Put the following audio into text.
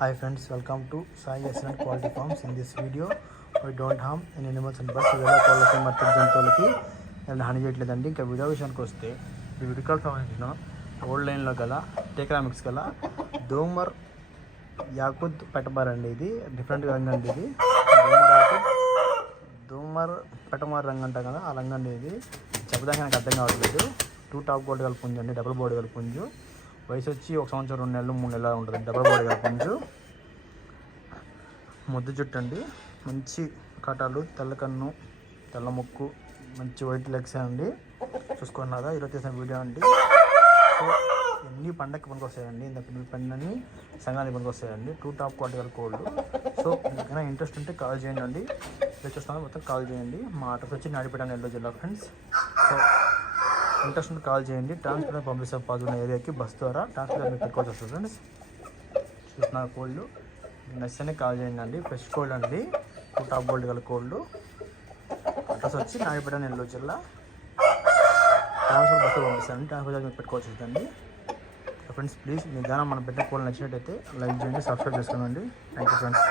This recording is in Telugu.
Hi friends, welcome to Sai Excellent Quality Farms. In this video, we don't harm any animals and birds. కోళ్ళకి మట్టి జంతువులకి నేను హాని చేయట్లేదండి. ఇంకా వీడియో విషయానికి వస్తే ఈ విడికల్ సంబంధించిన ఓల్డ్ లైన్లో గల టేకరామిక్స్ గల దోమర్ యాకుత్ పెట్టబార్ అండి ఇది. డిఫరెంట్ డిఫరెంట్గా అండి ఇది. దోమర్ యాకుత్ దోమర్ పెట్టమార్ రంగు అంటాం కదా ఆ రంగు అండి ఇది. చెప్పడానికి నాకు అర్థం కావట్లేదు. టూ టాప్ గోల్డ్ గల పుంజు అండి డబుల్ బోర్డు గల పుంజు వయసు వచ్చి ఒక సంవత్సరం రెండు నెలలు మూడు నెలలు ఉంటుంది. డబల్ బోర్డు గల పుంజు. ముద్దు జుట్టు అండి మంచి కటాలు తెల్ల కన్ను తెల్ల ముక్కు మంచి వైట్ లెగ్స్ అండి. చూసుకున్నారా ఈరోజు చేసిన వీడియో అండి. సో ఎన్ని పండగకి పనికొస్తాయండి? ఇంత పిల్లల పండుగని సంఘానికి పనికి వస్తాయండి టూ టాప్ క్వాలిటీ గల కోళ్ళు. సో మీకైనా ఇంట్రెస్ట్ ఉంటే కాల్ చేయండి అండి. ఇక్కడ చూస్తాను మొత్తం కాల్ చేయండి. మా అడ్రస్ వచ్చి నాడిపేట నెల్లూరు జిల్లా ఫ్రెండ్స్. సో ఇంట్రెస్ట్ ఉంటే కాల్ చేయండి. ట్రాన్స్పోర్ట్ పంపిస్తాం పాల్గొన్న ఏరియాకి బస్ ద్వారా ట్రాన్స్పోర్ట్ మీకు పెట్టుకోవాల్సి వస్తుంది ఫ్రెండ్స్. చూసిన కోళ్ళు నచ్చితేనే కాల్ చేయండి అండి. ఫ్రెష్ కోల్డ్ అండి. టూ టాప్ గోల్డ్ గల కోళ్ళు అడ్రస్ వచ్చి నాయపేట నెల్లూరు జిల్లా. ట్రాన్స్ఫర్ బస్సు పంపిస్తాను ట్రాన్స్ఫర్ మీకు పెట్టుకోవచ్చు అండి. ఫ్రెండ్స్ ప్లీజ్ మీ ద్వారా మనం పెట్టిన కోళ్ళు నచ్చినట్టయితే లైక్ చేయండి సబ్స్క్రైబ్ చేసుకోండి. Thank you friends.